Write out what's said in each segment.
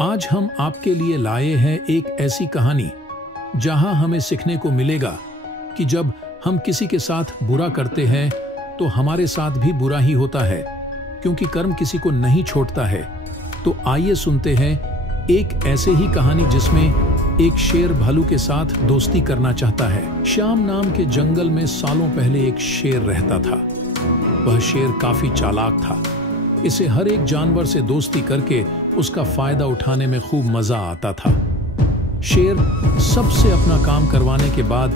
आज हम आपके लिए लाए हैं एक ऐसी कहानी जहां हमें सीखने को मिलेगा कि जब हम किसी के साथ बुरा करते हैं तो हमारे साथ भी बुरा ही होता है, क्योंकि कर्म किसी को नहीं छोड़ता है। तो आइए सुनते हैं एक ऐसे ही कहानी जिसमें एक शेर भालू के साथ दोस्ती करना चाहता है। श्याम नाम के जंगल में सालों पहले एक शेर रहता था। वह शेर काफी चालाक था। इसे हर एक जानवर से दोस्ती करके उसका फायदा उठाने में खूब मजा आता था। शेर सबसे अपना काम करवाने के बाद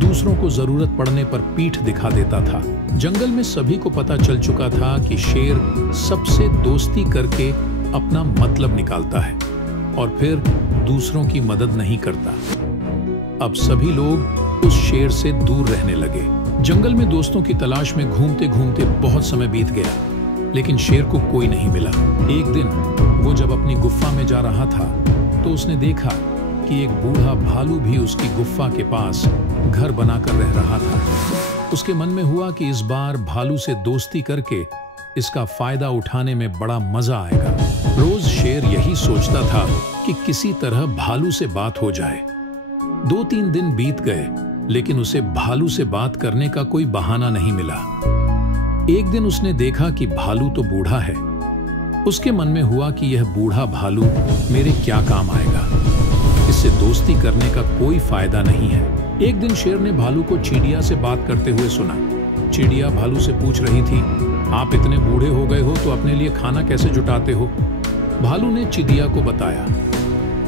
दूसरों को जरूरत पड़ने पर पीठ दिखा देता था। जंगल में सभी को पता चल चुका था कि शेर सबसे दोस्ती करके अपना मतलब निकालता है और फिर दूसरों की मदद नहीं करता। अब सभी लोग उस शेर से दूर रहने लगे। जंगल में दोस्तों की तलाश में घूमते घूमते बहुत समय बीत गया, लेकिन शेर को कोई नहीं मिला। एक दिन वो जब अपनी गुफा में जा रहा था तो उसने देखा कि एक बूढ़ा भालू भी उसकी गुफा के पास घर बनाकर रह रहा था। उसके मन में हुआ कि इस बार भालू से दोस्ती करके इसका फायदा उठाने में बड़ा मजा आएगा। रोज शेर यही सोचता था कि किसी तरह भालू से बात हो जाए। 2-3 दिन बीत गए, लेकिन उसे भालू से बात करने का कोई बहाना नहीं मिला। एक दिन उसने देखा कि भालू तो बूढ़ा है। उसके मन में हुआ कि यह बूढ़ा भालू मेरे क्या काम आएगा, इससे दोस्ती करने का कोई फायदा नहीं है। एक दिन शेर ने भालू को चिड़िया से बात करते हुए सुना। चिड़िया भालू से पूछ रही थी, आप इतने बूढ़े हो गए हो तो अपने लिए खाना कैसे जुटाते हो? भालू ने चिड़िया को बताया,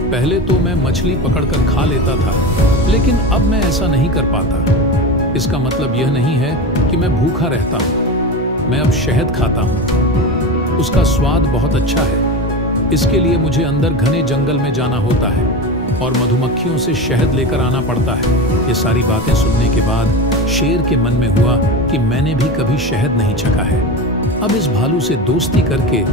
पहले तो मैं मछली पकड़कर खा लेता था, लेकिन अब मैं ऐसा नहीं कर पाता। इसका मतलब यह नहीं है कि मैं भूखा रहता हूँ। मैं अब शहद खाता हूँ। उसका स्वाद बहुत अच्छा है। इसके लिए मुझे अंदर घने जंगल में जाना होता है और मधुमक्खियों से शहद लेकर आना पड़ता है। ये सारी बातें सुनने के बाद शेर के मन में हुआ कि मैंने भी कभी शहद नहीं चखा है। अब इस भालू से दोस्ती करके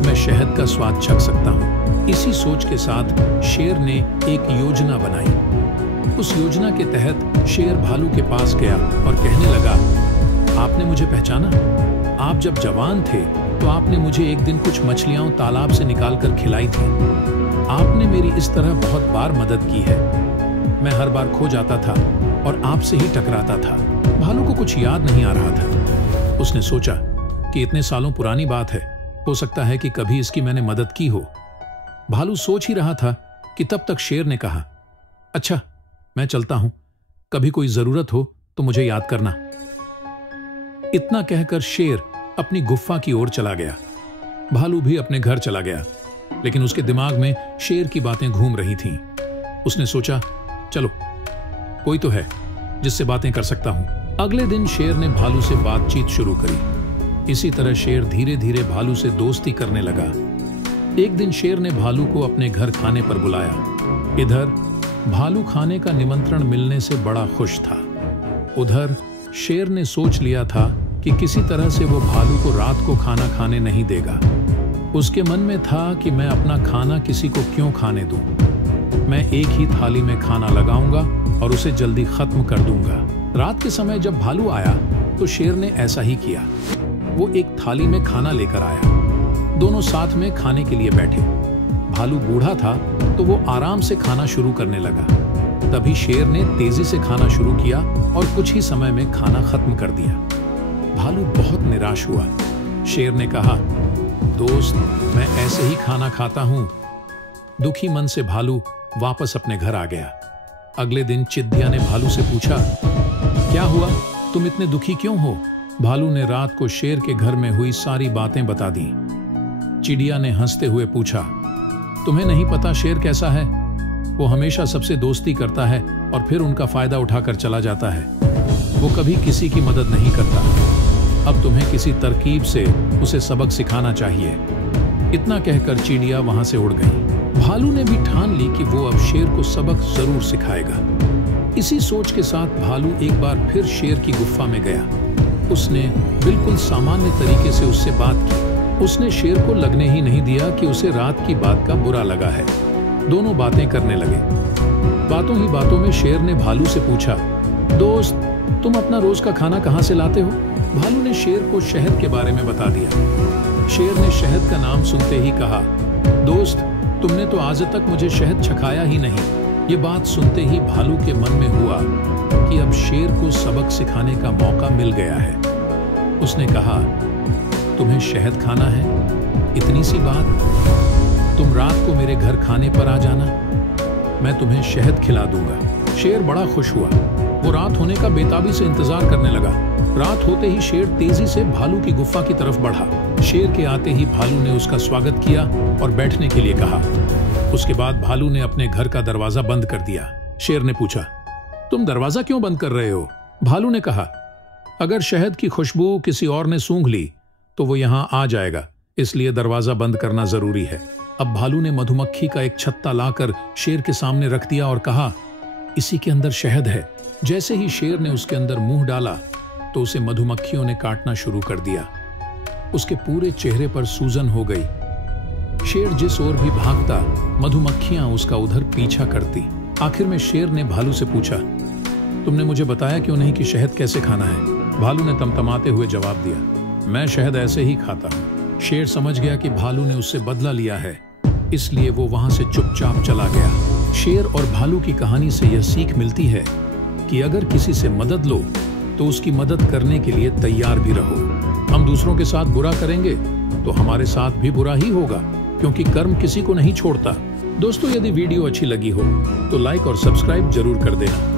मैं शहद का स्वाद चख सकता हूँ। इसी सोच के साथ शेर ने एक योजना बनाई। उस योजना के तहत शेर भालू के पास गया और कहने लगा, आपने मुझे पहचाना? आप जब जवान थे तो आपने मुझे एक दिन कुछ मछलियां तालाब से निकालकर खिलाई थी। आपने मेरी इस तरह बहुत बार मदद की है। मैं हर बार खो जाता था और आपसे ही टकराता था। भालू को कुछ याद नहीं आ रहा था। उसने सोचा कि इतने सालों पुरानी बात है, हो सकता है कि कभी इसकी मैंने मदद की हो। भालू सोच ही रहा था कि तब तक शेर ने कहा, अच्छा मैं चलता हूं, कभी कोई जरूरत हो तो मुझे याद करना। इतना कहकर शेर अपनी गुफा की ओर चला गया। भालू भी अपने घर चला गया, लेकिन उसके दिमाग में शेर की बातें घूम रही थीं। उसने सोचा, चलो कोई तो है जिससे बातें कर सकता हूं। अगले दिन शेर ने भालू से बातचीत शुरू करी। इसी तरह शेर धीरे धीरे भालू से दोस्ती करने लगा। एक दिन शेर ने भालू को अपने घर खाने पर बुलाया। इधर भालू खाने का निमंत्रण मिलने से बड़ा खुश था। उधर शेर ने सोच लिया था कि किसी तरह से वो भालू को रात को खाना खाने नहीं देगा। उसके मन में था कि मैं अपना खाना किसी को क्यों खाने दूं। मैं एक ही थाली में खाना लगाऊंगा और उसे जल्दी खत्म कर दूंगा। रात के समय जब भालू आया तो शेर ने ऐसा ही किया। वो एक थाली में खाना लेकर आया। दोनों साथ में खाने के लिए बैठे। भालू बूढ़ा था तो वो आराम से खाना शुरू करने लगा। तभी शेर ने तेजी से खाना शुरू किया और कुछ ही समय में खाना खत्म कर दिया। भालू बहुत निराश हुआ। शेर ने कहा, दोस्त मैं ऐसे ही खाना खाता हूं। दुखी मन से भालू वापस अपने घर आ गया। अगले दिन चिड़िया ने भालू से पूछा, क्या हुआ, तुम इतने दुखी क्यों हो? भालू ने रात को शेर के घर में हुई सारी बातें बता दी। चिड़िया ने हंसते हुए पूछा, तुम्हें नहीं पता शेर कैसा है? वो हमेशा सबसे दोस्ती करता है और फिर उनका फायदा उठाकर चला जाता है। वो कभी किसी की मदद नहीं करता। अब तुम्हें किसी तरकीब से उसे सबक सिखाना चाहिए। इतना कहकर चिड़िया वहां से उड़ गई। भालू ने भी ठान ली कि वो अब शेर को सबक जरूर सिखाएगा। इसी सोच के साथ भालू एक बार फिर शेर की गुफा में गया। उसने बिल्कुल सामान्य तरीके से उससे बात की। उसने शेर को लगने ही नहीं दिया कि उसे रात की बात का बुरा लगा है। दोनों बातें करने लगे। बातों ही बातों में शेर ने भालू से पूछा, दोस्त तुम अपना रोज का खाना कहाँ से लाते हो? भालू ने शेर को शहद के बारे में बता दिया। शेर ने शहद का नाम सुनते ही कहा, दोस्त तुमने तो आज तक मुझे शहद चखाया ही नहीं। ये बात सुनते ही भालू के मन में हुआ कि अब शेर को सबक सिखाने का मौका मिल गया है। उसने कहा, तुम्हें शहद खाना है? इतनी सी बात? तुम रात को मेरे घर खाने पर आ जाना, मैं तुम्हें शहद खिला दूंगा। शेर बड़ा खुश हुआ। वो रात होने का बेताबी से इंतजार करने लगा। रात होते ही शेर तेजी से भालू की गुफा की तरफ बढ़ा। शेर के आते ही भालू ने उसका स्वागत किया और बैठने के लिए कहा। उसके बाद भालू ने अपने घर का दरवाजा बंद कर दिया। शेर ने पूछा, तुम दरवाजा क्यों बंद कर रहे हो? भालू ने कहा, अगर शहद की खुशबू किसी और ने सूंघ ली तो वो यहाँ आ जाएगा, इसलिए दरवाजा बंद करना जरूरी है। अब भालू ने मधुमक्खी का एक छत्ता लाकर शेर के सामने रख दिया और कहा, इसी के अंदर शहद है। जैसे ही शेर ने उसके अंदर मुंह डाला तो उसे मधुमक्खियों ने काटना शुरू कर दिया। उसके पूरे चेहरे पर सूजन हो गई। शेर जिस ओर भी भागता, मधुमक्खियां उसका उधर पीछा करती। आखिर में शेर ने भालू से पूछा, तुमने मुझे बताया क्यों नहीं कि शहद कैसे खाना है? भालू ने तमतमाते हुए जवाब दिया, मैं शहद ऐसे ही खाता हूँ। शेर समझ गया कि भालू ने उससे बदला लिया है, इसलिए वो वहां से चुपचाप चला गया। शेर और भालू की कहानी से यह सीख मिलती है कि अगर किसी से मदद लो तो उसकी मदद करने के लिए तैयार भी रहो। हम दूसरों के साथ बुरा करेंगे तो हमारे साथ भी बुरा ही होगा, क्योंकि कर्म किसी को नहीं छोड़ता। दोस्तों, यदि वीडियो अच्छी लगी हो तो लाइक और सब्सक्राइब जरूर कर देना।